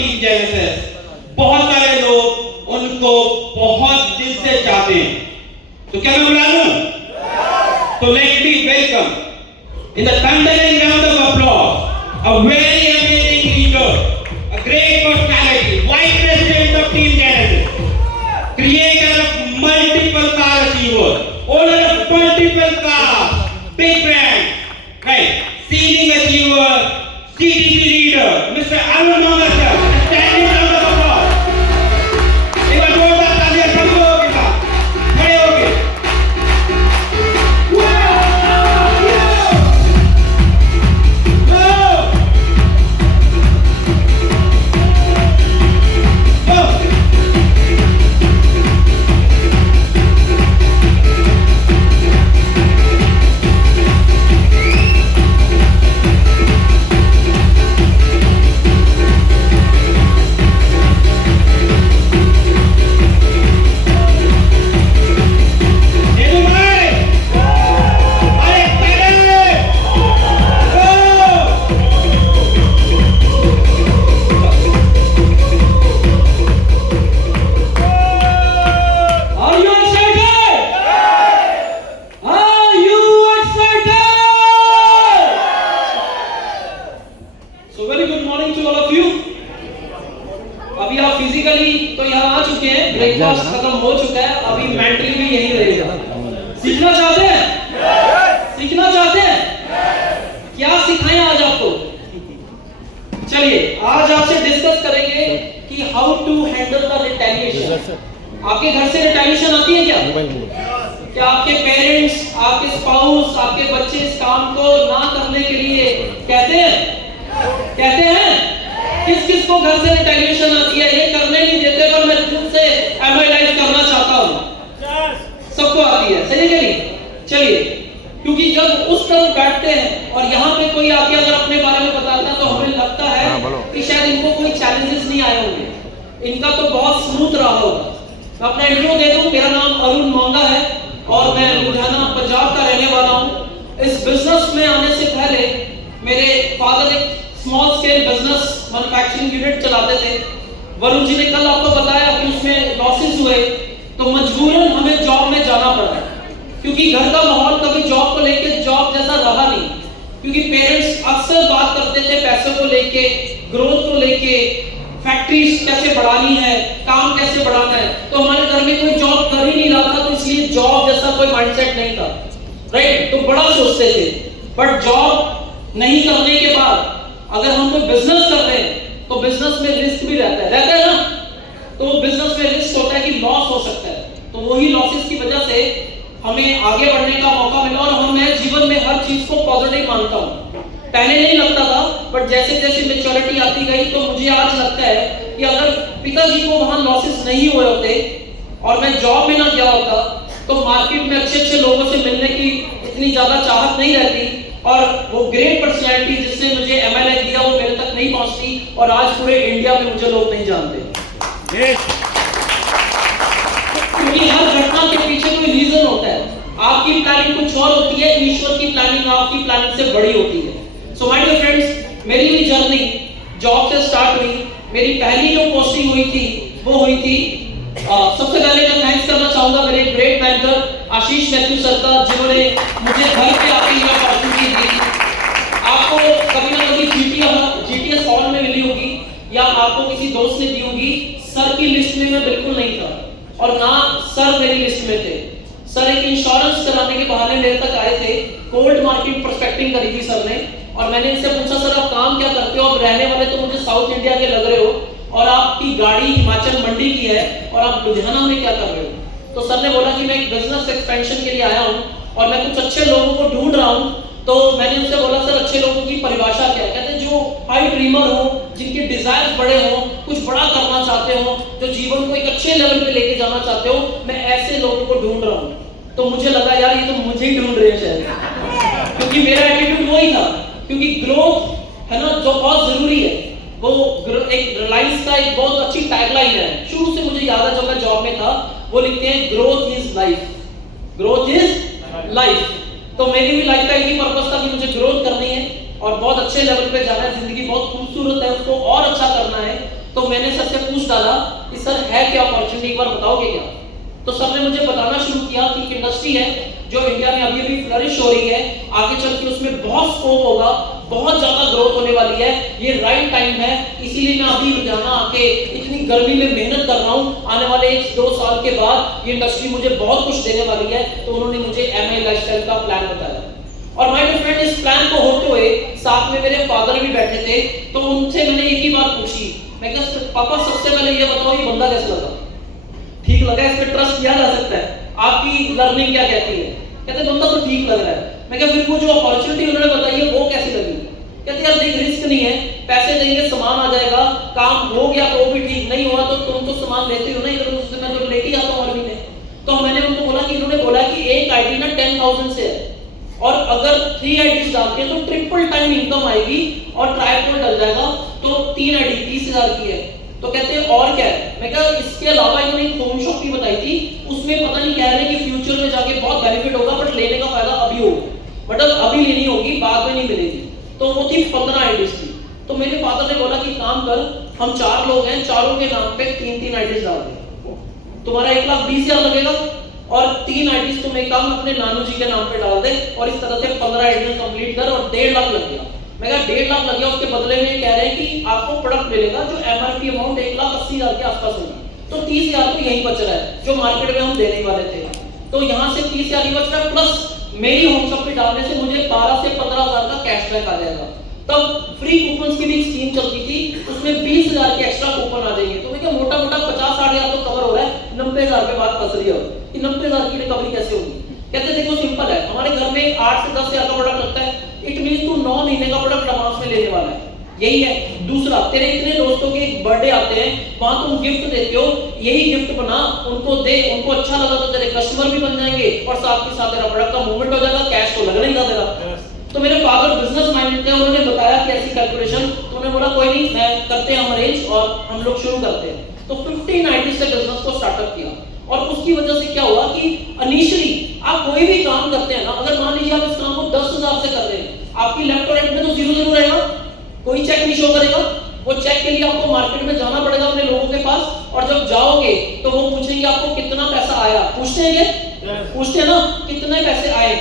Team genesis, बहुत सारे लोग उनको बहुत दिल से चाहते हैं। तो क्या मैं बुला लूं? तो let me welcome in the thundering round of applause a very amazing leader, a great personality, vice president of team Genesis, creator of multiple car achievers, owner of multiple cars, big brand, right? Seeding achiever, CTC leader, Mr. Arun Monga sir, a standing round of applause. एक बार जोरदार तालियां सब लोगों के साथ, खड़े होके। Breakfast खत्म हो चुका है, अभी मेंटली भी यही रहेगा। सीखना चाहते हैं? सीखना चाहते हैं? क्या सिखाएं आज आपको? चलिए आज आपसे डिस्कस करेंगे कि how to handle the retaliation. आपके घर से रिटेलिएशन आती है क्या? क्या आपके पेरेंट्स, आपके स्पाउस, आपके बच्चे इस काम को ना करने के लिए कहते हैं? कहते हैं? किस किस को घर से रिटेलिएशन आती है? ये करने नहीं देते पर मैं दिल से एमआई लाइफ करना चाहता हूं। सबको आती है, सही है? चलिए, क्योंकि जब उस तरफ बैठते हैं और यहाँ पे कोई आके अगर अपने बारे में बताता है तो हमें लगता है कि शायद इनको कोई चैलेंजेस नहीं आए होंगे, इनका तो बहुत स्मूथ रहा होगा। मैं अपना इंट्रो दे दूं, मेरा नाम अरुण मोंगा है और मैं लुधियाना पंजाब का रहने वाला हूँ। इस बिजनेस में आने से पहले मेरे फादर एक small scale business manufacturing unit चलाते थे। वरुण जी ने कल आपको बताया कि उसमें लॉसेस हुए तो मजबूरन हमें जॉब में जाना पड़ा, क्योंकि घर का माहौल कभी जॉब को लेके जॉब जैसा रहा नहीं। क्योंकि पेरेंट्स अक्सर बात करते थे पैसों को लेके, ग्रोथ को लेके, फैक्ट्रीज कैसे बढ़ानी है, काम कैसे बढ़ाना है। तो हमारे घर में कोई जॉब कर ही नहीं रहा था, तो इसलिए जॉब जैसा कोई माइंडसेट नहीं था, राइट? तो बड़ा सोचते थे। बट जॉब नहीं करने के बाद अगर हम कोई बिजनेस कर रहे हैं तो बिजनेस में रिस्क भी रहता है ना? तो बिजनेस में रिस्क होता है कि लॉस हो सकता है, तो वही लॉसेस की वजह से हमें आगे बढ़ने का मौका मिला। और मैं जीवन में हर चीज को पॉजिटिव मानता हूँ। पहले नहीं लगता था, बट जैसे जैसे मैच्योरिटी आती गई तो मुझे आज लगता है कि अगर पिताजी को वहां लॉसेस नहीं हुए होते और मैं जॉब में ना गया होता तो मार्केट में अच्छे अच्छे लोगों से मिलने की इतनी ज्यादा चाहत नहीं रहती और वो ग्रेट पर्सनैलिटी जिसने मुझे एमएलए दिया वो मेरे तक नहीं पहुंचती और आज पूरे इंडिया में मुझे लोग नहीं जानते। क्योंकि हर घटना के पीछे कोई रीजन होता है। आपकी प्लानिंग कुछ और होती है, ईश्वर की प्लानिंग आपकी प्लानिंग से बड़ी होती है। सो माय डियर फ्रेंड्स, मेरी भी जर्नी जॉब से स्टार्ट हुई। मेरी पहली जो पोस्टिंग हुई थी वो हुई थी, सबसे पहले मैं थैंक्स करना चाहूंगा मेरे ग्रेट मेंटर आशीष मैथ्यू सर का, जिन्होंने मुझे घर पे आके ये अपॉर्चुनिटी दी। आपको कभी ना कभी जीटीएस हॉल में मिली होगी या आपको किसी दोस्त ने दी होगी। सर की लिस्ट में मैं बिल्कुल नहीं था और ना सर मेरी लिस्ट में थे। सर एक इंश्योरेंस कराने के बहाने मेरे तक आए थे। कोल्ड मार्केट प्रोस्पेक्टिंग करी थी सर ने और मैंने इनसे पूछा, सर आप काम क्या करते हो? आप रहने वाले तो मुझे साउथ इंडिया के लग रहे हो और आपकी गाड़ी हिमाचल मंडी की है और आप लुधियाना में क्या कर रहे हो? तो सर ने बोला कि मैं एक बिजनेस एक्सपेंशन के लिए आया हूं और मैं कुछ अच्छे लोगों को ढूंढ रहा हूं। तो मैंने उनसे बोला, सर अच्छे लोगों की परिभाषा क्या है? कहते जो हाई ड्रीमर हो, जिनके डिजायर्स बड़े हो, कुछ बड़ा करना चाहते हो, जो जीवन को एक अच्छे लेवल पे लेके जाना चाहते हो, मैं ऐसे लोगों को ढूंढ रहा हूं। तो मुझे लगा यार ये तो मुझे ही ढूंढ रहे हैं शायद, क्योंकि मेरा एटीट्यूड वही था। क्योंकि ग्रोथ है ना जो बहुत जरूरी है, वो एक रिलायंस का एक बहुत अच्छी टैगलाइन है। शुरू से मुझे याद है जब मैं जॉब में था, वो लिखते हैं growth is life, growth is life. तो मेरी भी लाइफ का एक ही पर्पस था कि मुझे ग्रोथ करनी है और बहुत अच्छे लेवल पे जाना है। जिंदगी बहुत खूबसूरत है, उसको और अच्छा करना है। तो मैंने सर से पूछ डाला कि सर है क्या अपॉर्चुनिटी, एक बार बताओगे क्या? तो सर ने मुझे बताना शुरू किया कि एक इंडस्ट्री है जो इंडिया में अभी अभी फ्लरिश हो रही है, आगे चल के उसमें बहुत स्कोप होगा, बहुत ज्यादा ग्रोथ होने वाली है, ये राइट टाइम है, इसीलिए मैं अभी लुधियाना आके इतनी गर्मी में मेहनत कर रहा हूँ, आने वाले 1-2 साल के बाद ये इंडस्ट्री मुझे बहुत कुछ देने वाली है। तो उन्होंने मुझे MI लाइफस्टाइल का प्लान बताया और माय डियर फ्रेंड, इस प्लान को होते हुए साथ में मेरे फादर भी बैठे थे, तो उनसे मैंने एक ही बात पूछी, मैं कहा पापा सबसे पहले ये बताओ ये बंदा कैसा लगा, ठीक लगा, इस पे ट्रस्ट किया जा सकता है, आपकी लर्निंग क्या कहती है? कहते बंदा तो ठीक लग रहा है। मैं कहा फिर वो जो अपॉर्चुनिटी उन्होंने बताई है वो कैसी लगी? कहते यार देख रिस्क नहीं है, पैसे देंगे सामान आ जाएगा, काम हो गया तो भी ठीक, नहीं हुआ तो तुम तो सामान लेते हो ना इधर उससे, मैं तो लेके आता हूँ आर्मी में। तो मैंने उनको बोला कि इन्होंने बोला कि एक आईडी ना 10,000 से है और अगर 3 आईडीज डालते हैं तो ट्रिपल टाइम इनकम आएगी और ट्राइपल डल जाएगा, तो 3 आईडी 30,000 की है। तो कहते हैं और क्या है? मैं कहा इसके अलावा इन्होंने एक होम शॉप की बताई थी, उसमें पता नहीं कह रहे कि फ्यूचर में जाके बहुत बेनिफिट होगा, बट लेने का फायदा अभी होगा, बट अभी लेनी होगी, बाद में नहीं मिलेगी। तो वो थी 15 आईडीज थी। तो मेरे फादर ने बोला कि काम कर, हम 4 लोग हैं, चारों के नाम पे 3-3 आईडीज डाल दे, तुम्हारा 1,20,000 लगेगा और 3 आईडीज तुम एक काम अपने नानू जी के नाम पे डाल दे, और इस तरह से 15 आईडीज कंप्लीट कर, और 1.5 लाख लग गया। मैं कहा 1.5 लाख लग गया, उसके बदले में कह रहे हैं कि आपको प्रोडक्ट मिलेगा जो MRP अमाउंट 1,80,000 के आसपास होगी, तो 30,000 तो यही बच रहा है जो मार्केट में हम देने वाले थे। तो यहाँ से 30,000 ही बच रहा है, प्लस मेरी होम शॉप पे डालने से मुझे 12 से 15,000 का कैशबैक आ जाएगा। तब फ्री कूपन्स की भी एक स्कीम चलती थी, उसमें 20,000 के एक्स्ट्रा कूपन आ जाएंगे। तो मैं क्या मोटा मोटा 50-60 हजार तो कवर हो रहा है, 90,000 के बाद फंस रही है कि 90,000 की रिकवरी कैसे होगी? कहते देखो सिंपल है, हमारे घर में 8 से 10,000 का प्रोडक्ट लगता है, इट मींस तू 9 महीने का प्रोडक्ट एडवांस में लेने वाला है, यही है। दूसरा, तेरे इतने दोस्तों के बर्थडे आते हैं, वहां तुम गिफ्ट देते हो, यही गिफ्ट बना उनको दे, उनको अच्छा लगा तो तेरे कस्टमर भी बन जाएंगे और साथ के साथ तेरा प्रोडक्ट का मूवमेंट हो जाएगा, कैश तो लगना ही था तेरा। तो मेरे फादर बिजनेस माइंडेड थे, उन्होंने बताया कि ऐसी कैलकुलेशन, तो उन्होंने बोला कोई नहीं, मैं करते हैं हम अरेंज और हम लोग शुरू करते हैं। तो 1590 से बिजनेस को स्टार्टअप किया, और उसकी वजह से क्या हुआ कि इनिशियली आप कोई भी काम करते हैं ना, अगर मान लीजिए आप इस काम को 10,000 से कर रहे हैं, आपकी लेफ्ट और राइट में तो 0 रहेगा, कोई चेक नहीं शो करेगा। वो चेक के लिए आपको मार्केट में जाना पड़ेगा अपने लोगों के पास, और जब जाओगे तो वो पूछेंगे आपको कितना पैसा आया, पूछते हैं क्या? पूछते हैं ना कितने पैसे आए।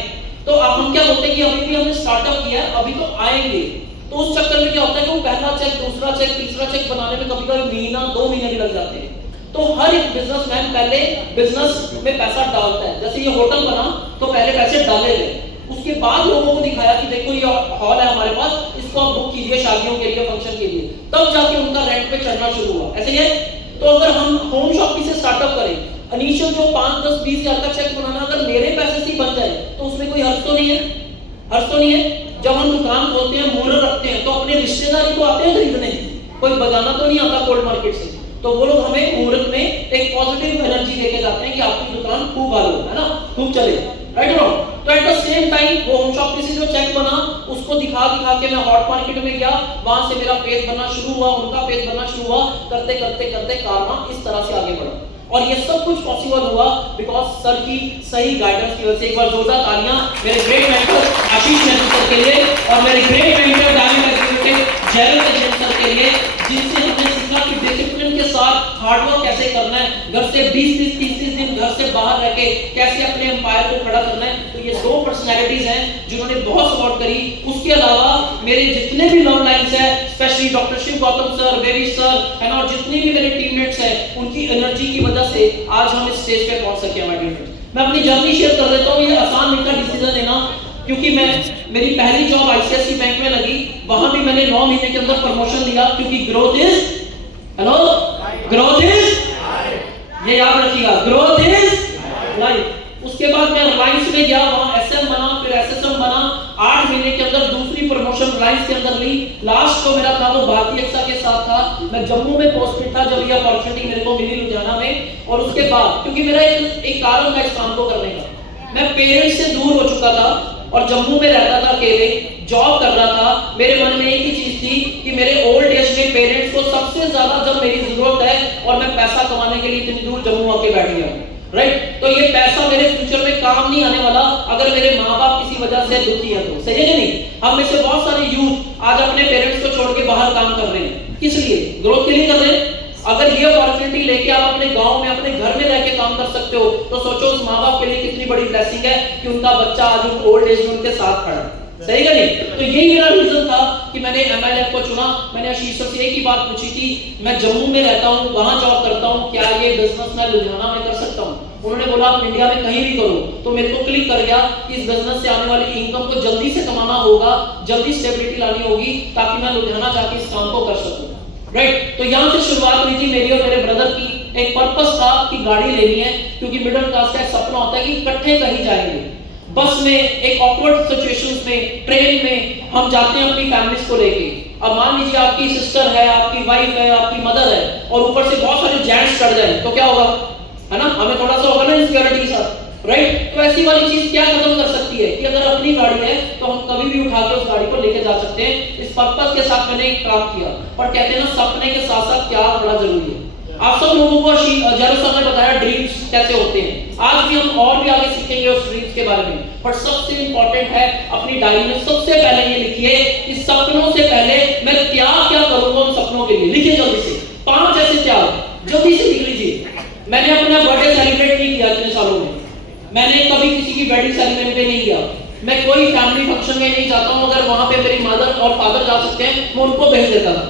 तो आप हम क्या बोलते हैं कि अभी भी हमने स्टार्टअप किया है, अभी तो आएंगे। तो उस चक्कर में क्या होता है कि वो पहला चेक, दूसरा चेक, तीसरा चेक बनाने में कभी कभी महीना 2 महीने भी लग जाते हैं। तो हर एक बिजनेसमैन पहले बिजनेस में पैसा डालता है। जैसे ये होटल बना तो पहले पैसे डाले गए, उसके बाद लोगों को दिखाया कि देखो ये हॉल है हमारे पास, इसको आप बुक कीजिए शादियों के लिए, फंक्शन के लिए, तब जाके उनका रेंट पे चढ़ना शुरू हुआ। ऐसे ही है। तो अगर हम होम शॉप से स्टार्टअप करें, इनिशियल जो 5, 10, 20 हजार का चेक बनाना अगर मेरे पैसे से बन जाए तो उसमें कोई हर्ष तो नहीं है, हर्ष तो नहीं है। जब हम दुकान खोलते हैं, मुहूर्त रखते हैं, तो अपने रिश्तेदार तो आते हैं खरीदने, कोई बगाना तो नहीं आता कोल्ड मार्केट से, तो वो लोग हमें मुहूर्त में एक पॉजिटिव एनर्जी देके जाते हैं कि आपकी दुकान खूब भालो है ना, खूब चले, राइट नो। तो एट द सेम टाइम वो होम शॉप से जो चेक बना उसको दिखा के मैं हॉट मार्केट में गया, वहां से मेरा पेज बनना शुरू हुआ, उनका पेज बनना शुरू हुआ, करते करते करते कारवां इस तरह से आगे बढ़ा। और ये सब कुछ पॉसिबल हुआ बिकॉज सर की सही गाइडेंस की वजह से। एक बार जोरदार तालियां मेरे ग्रेट मेंटर आशीष मेहता सर के लिए और मेरे great mentor diamond executive Jayant Jain sir के लिए, जिनसे हमने सीखा कि डिसिप्लिन के साथ हार्डवर्क कैसे करना है, घर से 20-20, 30-30 दिन घर से बाहर रह के कैसे अपने एम्पायर को खड़ा करना है। तो ये 2 पर्सनैलिटीज हैं जिन्होंने बहुत सपोर्ट करी। उसके अलावा मेरे जितने भी लव लाइन्स हैं, specially doctor Shiv Gautam sir, baby sir है ना, और जितनी भी मेरे टीममेट्स हैं, उनकी एनर्जी की वजह से आज हम इस स्टेज पे पहुंच सके हमारे टीम। मैं अपनी जर्नी शेयर कर देता हूँ। ये आसान नहीं था डिसीजन लेना, क्योंकि मेरी पहली जॉब आईसीआईसी बैंक में लगी, वहां भी मैंने 9 महीने के अंदर प्रमोशन लिया, क्योंकि ग्रोथ इज ये याद रखिएगा, ग्रोथ इज लाइफ। उसके बाद मैं रिलायंस में गया, वहां एसएम बना, फिर एसएसएम बना, 8 महीने के अंदर दूसरी प्रमोशन रिलायंस के अंदर ली। लास्ट तो मेरा था वो भारतीय एक्सा के साथ था, मैं जम्मू में पोस्टेड था जब ये अपॉर्चुनिटी मेरे को मिली लुधियाना में। और उसके बाद क्योंकि मेरा एक कारण था इस काम को करने का, मैं पेरेंट्स से दूर हो चुका था और जम्मू में रहता था, अकेले जॉब कर रहा था। मेरे मन में एक ही चीज थी कि मेरे ओल्ड एज में पेरेंट्स को सबसे ज्यादा जब मेरी जरूरत है और मैं पैसा कमाने के लिए इतनी दूर जम्मू आके बैठ गया, राइट। तो ये पैसा मेरे फ्यूचर में काम नहीं आने वाला अगर मेरे माँ बाप किसी वजह से दुखी है तो। सही है कि नहीं? हम में से बहुत सारे यूथ आज अपने पेरेंट्स को छोड़ के बाहर काम कर रहे हैं। किस लिए? ग्रोथ के लिए कर रहे हैं। अगर ये अपॉर्चुनिटी लेके आप अपने गांव में अपने घर में रह के काम कर सकते हो तो सोचो उस माँ बाप के लिए कितनी बड़ी ब्लेसिंग है कि उनका बच्चा आज उन ओल्ड एज में उनके साथ खड़ा है। सही है नहीं? तो यही मेरा रीजन था कि मैंने MILF को चुना। मैंने आशीष सर से एक ही बात पूछी थी, मैं जम्मू में रहता हूँ, वहां जॉब करता हूँ, क्या ये बिजनेस मैं लुधियाना में कर सकता हूँ? उन्होंने बोला आप इंडिया में कहीं भी करो। तो मेरे को क्लिक कर गया कि इस बिजनेस से आने वाली इनकम को जल्दी से कमाना होगा, जल्दी स्टेबिलिटी लानी होगी ताकि मैं लुधियाना जाके इस काम को कर सकूं। राइट? तो यहाँ से शुरुआत हुई थी मेरी और मेरे ब्रदर की। एक पर्पस था कि गाड़ी लेनी है, क्योंकि मिडिल क्लास का एक सपना होता है कि इकट्ठे कहीं जाएंगे। बस में एक ऑकवर्ड सिचुएशंस में, ट्रेन में हम जाते हैं अपनी फैमिलीज को लेके। अब मान लीजिए आपकी सिस्टर है, आपकी वाइफ है, आपकी मदर है और ऊपर से बहुत सारे जेंट्स चढ़ जाए तो क्या होगा? है ना? हमें थोड़ा सा होगा ना इनसिक्योरिटी के साथ। राइट? तो ऐसी वाली चीज क्या खत्म कर सकती है कि अगर अपनी गाड़ी है तो हम कभी भी उठा के उस गाड़ी को लेके जा सकते हैं। इस पर्पस के साथ मैंने एक काम किया। पर कहते हैं ना, सपने के साथ साथ क्या बड़ा जरूरी है। आप सब लोगों को जरूर समय बताया ड्रीम्स कैसे होते हैं। आज भी हम और भी आगे सीखेंगे उस ड्रीम्स के बारे में। पर सबसे इंपॉर्टेंट है अपनी डायरी में सबसे पहले ये लिखिए कि सपनों से पहले मैं क्या क्या करूंगा उन सपनों के लिए। लिखिए जल्दी से 5 ऐसे त्याग, जल्दी से लिख लीजिए। मैंने अपना बर्थडे सेलिब्रेट नहीं किया इतने सालों में। मैंने कभी किसी की वेडिंग सेरेमनी पे नहीं गया। मैं कोई फैमिली फंक्शन में नहीं जाता हूं, अगर वहां पे मेरी मदर और फादर जा सकते हैं मैं उनको भेज देता था।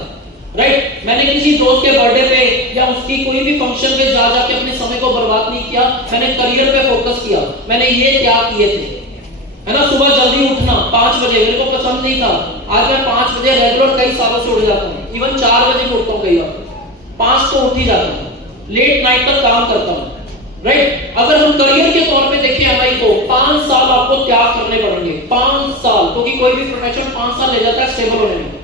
राइट? मैंने किसी दोस्त के बर्थडे पे या उसकी कोई भी फंक्शन पे जा जाके अपने समय को बर्बाद नहीं किया। मैंने करियर पे फोकस किया। मैंने ये त्याग किए थे। है ना? सुबह जल्दी उठना 5 बजे मेरे को पसंद नहीं था। आज मैं 5 बजे रेगुलर कई सालों से उठ जाता हूँ। इवन 4 बजे भी उठता हूँ, कई बार 5 तो उठ ही जाता हूँ। लेट नाइट तक काम करता हूँ। राइट? अगर हम करियर के तौर पे देखें MI को, 5 साल आपको त्याग करने पड़ेंगे। 5 साल, क्योंकि कोई भी प्रोफेशन 5 साल ले जाता है स्टेबल होने में।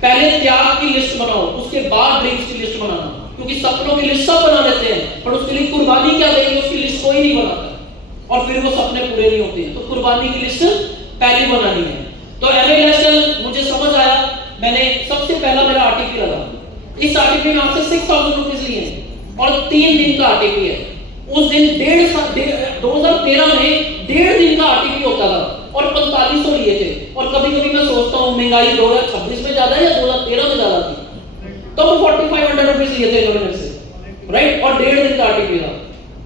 पहले त्याग की लिस्ट बनाओ, उसके बाद ड्रीम्स की लिस्ट बनाना। क्योंकि सपनों की लिस्ट सब बना लेते हैं, पर उसके लिए कुर्बानी क्या देंगे उसकी लिस्ट कोई नहीं बनाता और फिर वो सपने पूरे नहीं होते। तो कुर्बानी की लिस्ट पहले बनानी है। तो MILF मुझे समझ आया। मैंने सबसे पहला मेरा आरटीपी लगा। इस आरटीपी में आपसे 6000 रुपीज लिए हैं और 3 दिन का आरटीपी है। उस दिन 2013 में 1.5 दिन का आरटीपी होता था और 4500 लिए थे। और कभी-कभी मैं सोचता हूं महंगाई 2026 में ज्यादा है या 2013 में ज्यादा थी, तो 4500 रुपीस लिए थे इन्होंने से। राइट? और 1.5 दिन का आरटीपी था,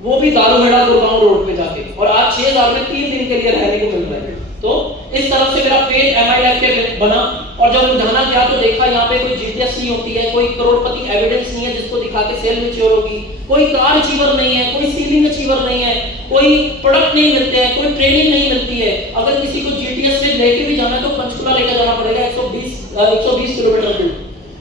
वो भी दारूहेड़ा गुड़गांव रोड पे जाके। और आज 6000 में 3 दिन के लिए रहने को मिल रहा है। तो इस तरह से मेरा फेथ MILF के बना। और जब लुधियाना गया तो देखा यहाँ पे कोई GTS नहीं होती है, कोई करोड़पति एविडेंस नहीं है जिसको दिखा के सेल मैच्योर होगी, कोई कार अचीवर नहीं है, कोई सीलिंग अचीवर नहीं है, कोई प्रोडक्ट नहीं मिलते हैं, कोई ट्रेनिंग नहीं मिलती है। अगर किसी को GTS में लेके भी जाना है तो पंचकुला लेकर जाना पड़ेगा 120 किलोमीटर दूर।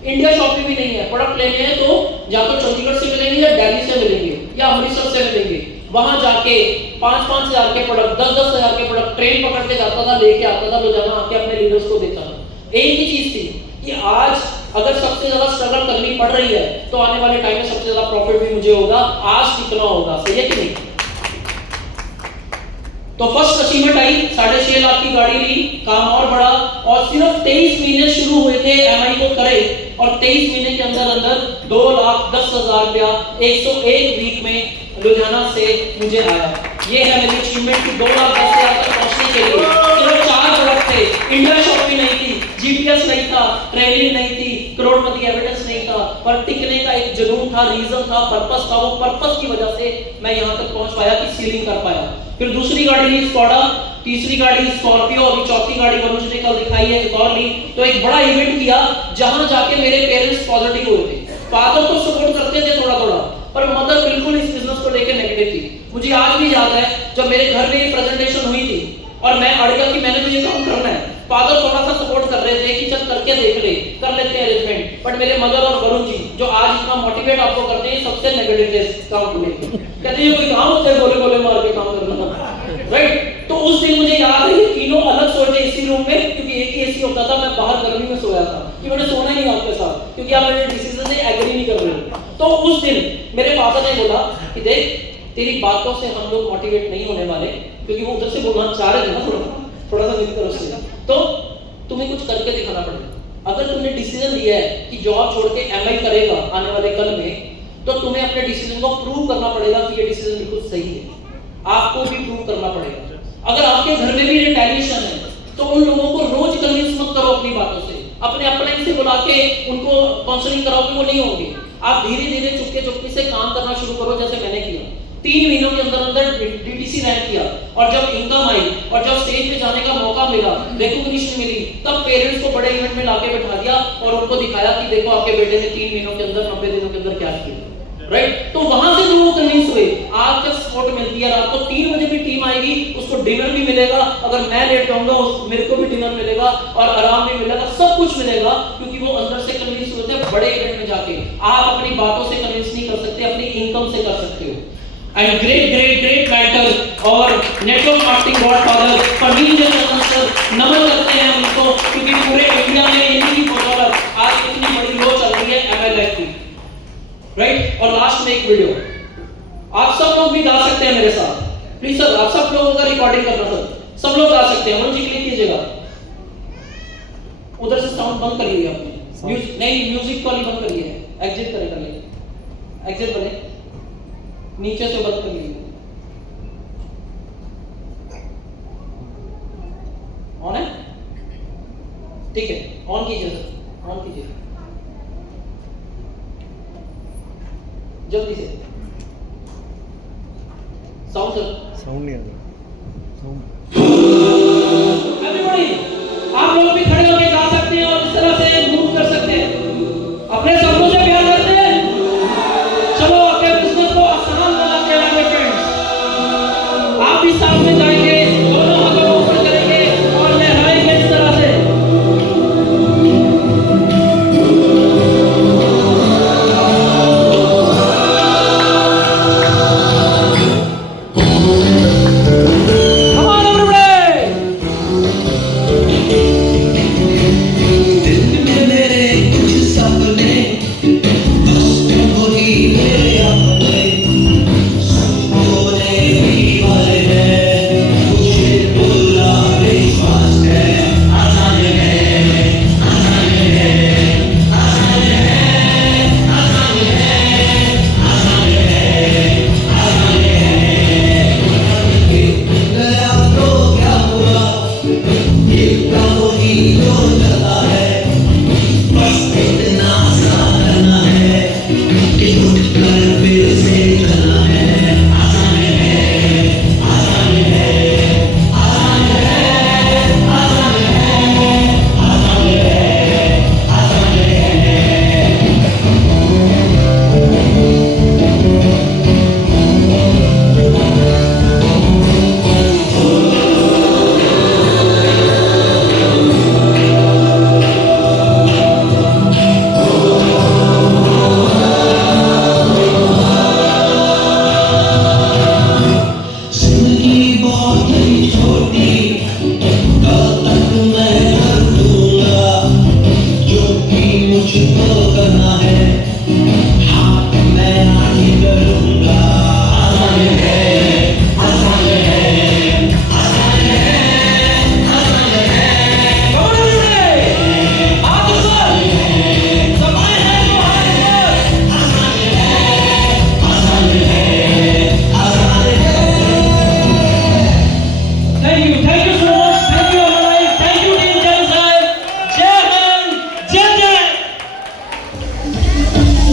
इंडिया शॉपिंग भी नहीं है। प्रोडक्ट लेने हैं तो या तो चंडीगढ़ से मिलेंगे या दिल्ली से मिलेंगे या अमृतसर से मिलेंगे। वहां जाके 5-5 हजार के प्रोडक्ट, 10-10 हजार के प्रोडक्ट ट्रेन पकड़ के जाता था, लेके आता था, लुधियाना आके अपने लीडर्स को देता था। एक ही चीज थी कि आज अगर सबसे ज्यादा स्ट्रगल करनी पड़ रही है तो आने वाले टाइम में सबसे ज्यादा प्रॉफिट भी मुझे होगा। आज कितना होगा? सही है कि नहीं? तो फर्स्ट अचीवमेंट आई, 6.5 लाख की गाड़ी ली, काम और बढ़ा और सिर्फ 23 महीने शुरू हुए थे MI को करे और 23 महीने के अंदर अंदर 2,10,000 रुपया 101 वीक में लुधियाना से मुझे आया। ये है मेरी अचीवमेंट की 2,10,000 तक पहुंचने के लिए सिर्फ 4 प्रोडक्ट थे। इंडिया शॉपिंग नहीं थी, GTS नहीं था, ट्रेनिंग नहीं थी, करोड़पति एविडेंस नहीं था, पर टिकने का एक जुनून था, रीजन था, पर्पस था। वो पर्पस की वजह से मैं यहाँ तक पहुंच पाया कि सीलिंग कर पाया। फिर दूसरी गाड़ी ली स्कोडा, तीसरी गाड़ी स्कॉर्पियो, अभी चौथी गाड़ी वरुण जी ने कल दिखाई है एक और ली। तो एक बड़ा इवेंट किया जहां जाके मेरे पेरेंट्स पॉजिटिव हुए थे। फादर तो सपोर्ट करते थे थोड़ा थोड़ा, पर मदर बिल्कुल इस बिजनेस को लेकर नेगेटिव थी। मुझे आज भी याद है जब मेरे घर में ये प्रेजेंटेशन हुई थी और मैं अड़ गया कि मैंने तो ये काम करना है। फादर थोड़ा सा सपोर्ट कर रहे थे कि चल करके देख ले, कर लेते हैं अरेंजमेंट। बट मेरे मदर और वरुण जी जो आज इतना मोटिवेट आपको करते हैं, सबसे नेगेटिव थे काम को लेकर। कहते हैं कोई काम होता है गोले गोले मार के काम करना। राइट? तो उस दिन मुझे याद है तीनों अलग सोए थे इसी रूम में, क्योंकि एक ही एसी होता था। मैं बाहर गर्मी में सोया था कि मैंने सोना ही नहीं आपके साथ, क्योंकि आप मेरे डिसीजन से एग्री नहीं कर रहे। तो उस दिन मेरे पापा ने बोला कि देख तेरी बातों से हम लोग मोटिवेट नहीं होने वाले, क्योंकि वो उधर से बोलना चाह रहे थे ना थोड़ा सा मेरी तरफ से, तो तुम्हें कुछ करके दिखाना पड़ेगा। अगर तुमने डिसीजन लिया है कि जॉब छोड़ के MI करेगा आने वाले कल में, तो तुम्हें अपने डिसीजन को प्रूव करना पड़ेगा कि ये डिसीजन बिल्कुल सही है। आपको भी प्रूव करना पड़ेगा। अगर आपके घर में भी रिटेलिएशन है तो उन लोगों को रोज कन्विंस मत करो अपनी बातों से, अपने अपलाइन से बुला के उनको काउंसलिंग कराओ कि वो नहीं होंगे। आप धीरे धीरे चुपके चुपके से काम करना शुरू करो, जैसे मैंने किया। 3 महीनों के अंदर अंदर डीटीसी रैंक किया, और जब इनकम आई और जब स्टेज पे जाने का मौका मिला, रिकॉग्निशन मिली, तब पेरेंट्स को बड़े इवेंट में लाके बैठा दिया और उनको दिखाया कि देखो आपके बेटे ने 3 महीनों के अंदर 90 दिनों के अंदर क्या किया, राइट। तो वहां से लोग कन्विंस हुए। आज जब सपोर्ट मिलती है, रात को 3 बजे भी टीम आएगी, उसको डिनर भी मिलेगा, अगर मैं लेट जाऊंगा मेरे को भी डिनर मिलेगा और आराम भी मिलेगा, सब कुछ मिलेगा, क्योंकि वो अंदर से कन्विंस होते हैं। बड़े इवेंट में जाके आप अपनी बातों से कन्विंस नहीं कर सकते, अपनी इनकम से कर सकते हो। And great great great mentor और network marketing godfather Parveen Chandran sir, नमन करते हैं उनको, क्योंकि पूरे इंडिया में इन्हीं की बदौलत आज इतनी बड़ी लो चल रही है एमएलएफ की, राइट। और लास्ट में एक वीडियो, आप सब लोग भी गा सकते हैं मेरे साथ, प्लीज सर, आप सब लोगों का रिकॉर्डिंग करना सर, सब लोग गा सकते हैं। मनोज जी क्लिक कीजिएगा, उधर से साउंड बंद करिए आपने, नहीं म्यूजिक वाली बंद करिए, एग्जिट करें कर लिए, एग्जिट बने, नीचे से बंद करिए, ऑन है, ठीक है, ऑन कीजिए सर, ऑन कीजिए जल्दी से, साउंड सर, साउंड नहीं आ रहा, साउंड एवरीबॉडी आप लोग भी